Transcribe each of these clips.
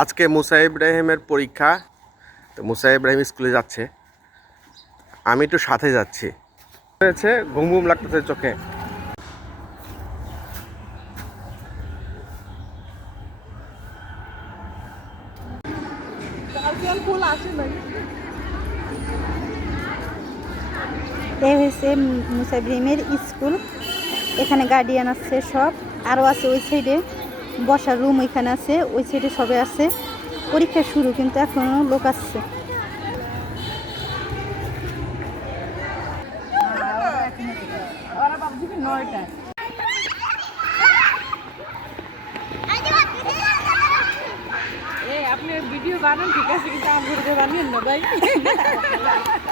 আজকে মুসা ইব্রাহিমের পরীক্ষা, তো মুসা ইব্রাহিম স্কুলে যাচ্ছে, আমি একটু সাথে যাচ্ছি। হয়েছে ঘুম ঘুম লাগতেছে চোখে। এই হয়েছে মুসা ইব্রাহিমের স্কুল। এখানে গার্ডিয়ান আছে, সব আরও আছে ওই সাইডে বসার রুম, ওইখানে আছে ওই সাইডে সবে আছে। পরীক্ষা শুরু, কিন্তু এখনো লোক আসছে।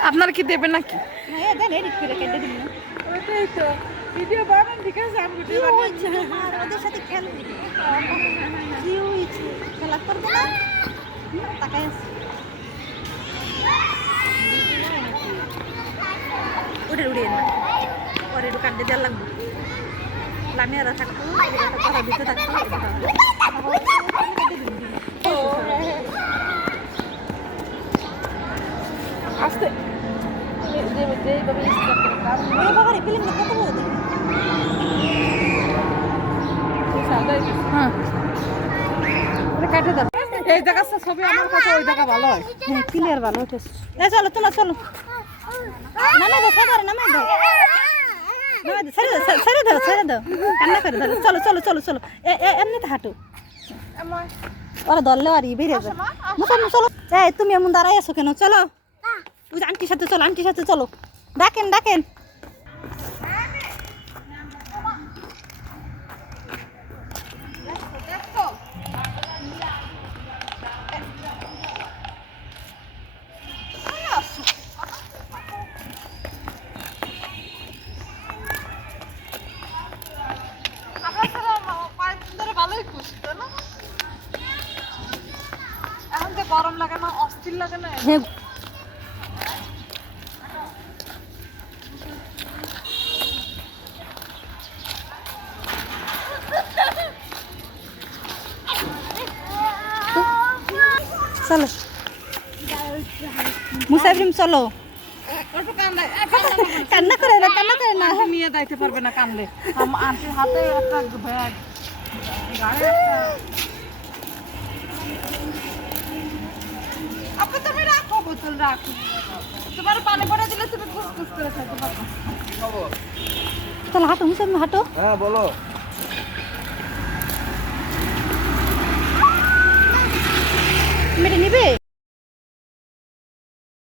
আপনার কি দেবেন নাকি? ওদের সাথে খেলা করবো না, তাকাই আছে উড়ে উড়িয়ে না, পরে একটু কান্দে দেওয়ার লাগবে। লামিয়ারা থাকতো, কথা দিতে থাকতো। আসতে কাটে দাও। এই জায়গাটা ছবি আমার কাছে ওই জায়গা ভালো হয়। হ্যাঁ, ক্লিয়ার ভালো উঠেছে। চলো চলো চলো, নামে দাও, সাগরে নামে দাও, নামে দাও, ছেড়ে দাও, ছেড়ে দাও, কান্না করে দাও। চলো চলো চলো চলো, এমনিতে হাঁটো, ওরা ধরলেও আর বেরিয়ে যাবে। চলো, তুমি এমন দাঁড়াই আছো কেন? চলো ওই যে আন্টির সাথে চলো, আন্টির সাথে চলো, ডাকেন ডাকেন। এখন যে গরম লাগে না, অস্থির লাগে না। চলো মুসা ইব্রাহিম চলো। কান্না করে না, কান্না করে না, নিয়ে যাইতে পারবে না কানলে। আন্টির হাতে একটা ব্যাগ, গাড়ি একটা। আপু তুমি রাখো, বোতল রাখো। তোমার পানি পড়ে দিলে তুমি খুসখুস করে খাইতে পারবে। চলো হাঁটো মুসা ইব্রাহিম, হাঁটো। হ্যাঁ বলো। মেরে নিবে।